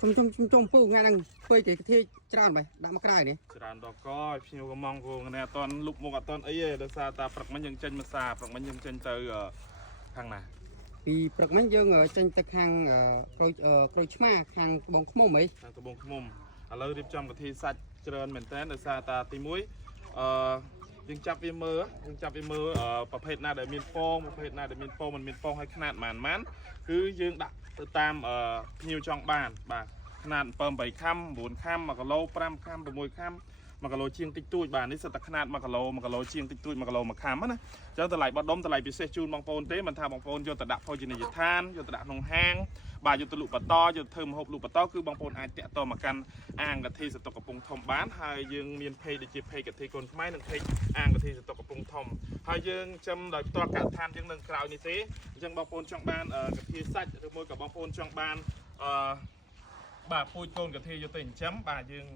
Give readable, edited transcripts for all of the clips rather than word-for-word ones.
chum phu ngay năng phơi cái thi tràn mày đã mắc cái này ច្រើនដល់កភ្ញៀវក៏មកគងនេះអត់តន់លុបមកអត់តន់អីទេដោយសារតែព្រឹកមិញយើងចេញមកសាព្រឹកមិញយើងចេញទៅខាងណា vì bậc mấy dương ở trên tầng hàng rồi chma hàng bóng khmom ấy ខាងត្បូងឃ្មុំឥឡូវរៀបចំពិធីសាច់ច្រើនមែនតើដោយសារតែទី1យើងចាប់វាមើលប្រភេទណាដែលមានពងប្រភេទណាដែលមានពងមិនមានពងឲ្យຂະຫນាតម៉ានគឺយើងដាក់ទៅតាមភ្ញៀវចង់បានបាទຂະຫນាត7 8ខាំ9ខាំ1គីឡូ5ខាំ6ខាំ1គីឡូជាងតិចតួចបាទនេះសិតតែຂະຫນាត1គីឡូជាងតិចតួច1គីឡូ1ខាំណាអញ្ចឹងតម្លៃបដុំតម្លៃពិសេសជូនបងប្អូនទេមិនថាបងប្អូនយកទៅដាក់ភោជនីយដ្ឋានយកទៅដាក់ក្នុងហាងបាទយកទៅលក់បន្តយកទៅធ្វើម្ហូបលក់បន្តគឺបងប្អូនអាចតាក់ទងមកកាន់អាងកទ្ធីសតុកកំពង់ធំបានហើយយើងមានเพจដូចជាเพจកទ្ធីកូនខ្មែរនិងเพจអាងកទ្ធីសតុកកំពង់ធំហើយយើងចាំដោយផ្ទាល់ការដ្ឋានយើងនឹងក្រោយនេះទេអញ្ចឹងបងប្អូនចង់បានកទ្ធីសាច់ឬមួយក៏បងប្អូនចង់បានបាទពូជកូនកទ្ធីយកទៅចិញ្ចឹមបាទយើង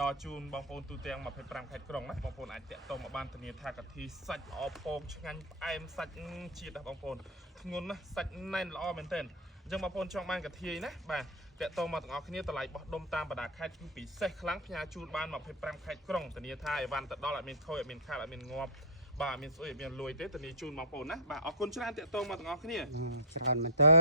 ដល់ជូនបងប្អូនទូទាំង25ខេត្តក្រុងណាបងប្អូនអាចតាក់ទងមកបានធានាថាកទ្ធីសាច់ល្អពងឆ្ងាញ់ផ្អែមសាច់ជាតិណាបងប្អូនធ្ងន់ណាសាច់ណែនល្អមែនទែនអញ្ចឹងបងប្អូនចង់បានកទ្ធីណាបាទតាក់ទងមកទាំងអស់គ្នាតម្លៃបោះដុំតាមបណ្ដាខេត្តគឺពិសេសខ្លាំងផ្ញើជូនបាន25ខេត្តក្រុងធានាថាអីវ៉ាន់ទៅដល់អត់មានខូចអត់មានខាតអត់មានងាប់បាទមានស្អុយអត់មានលួយទេធានាជូនបងប្អូនណាបាទអរគុណច្រើនតាក់ទងមកទាំងអស់គ្នាច្រើនមែនតើ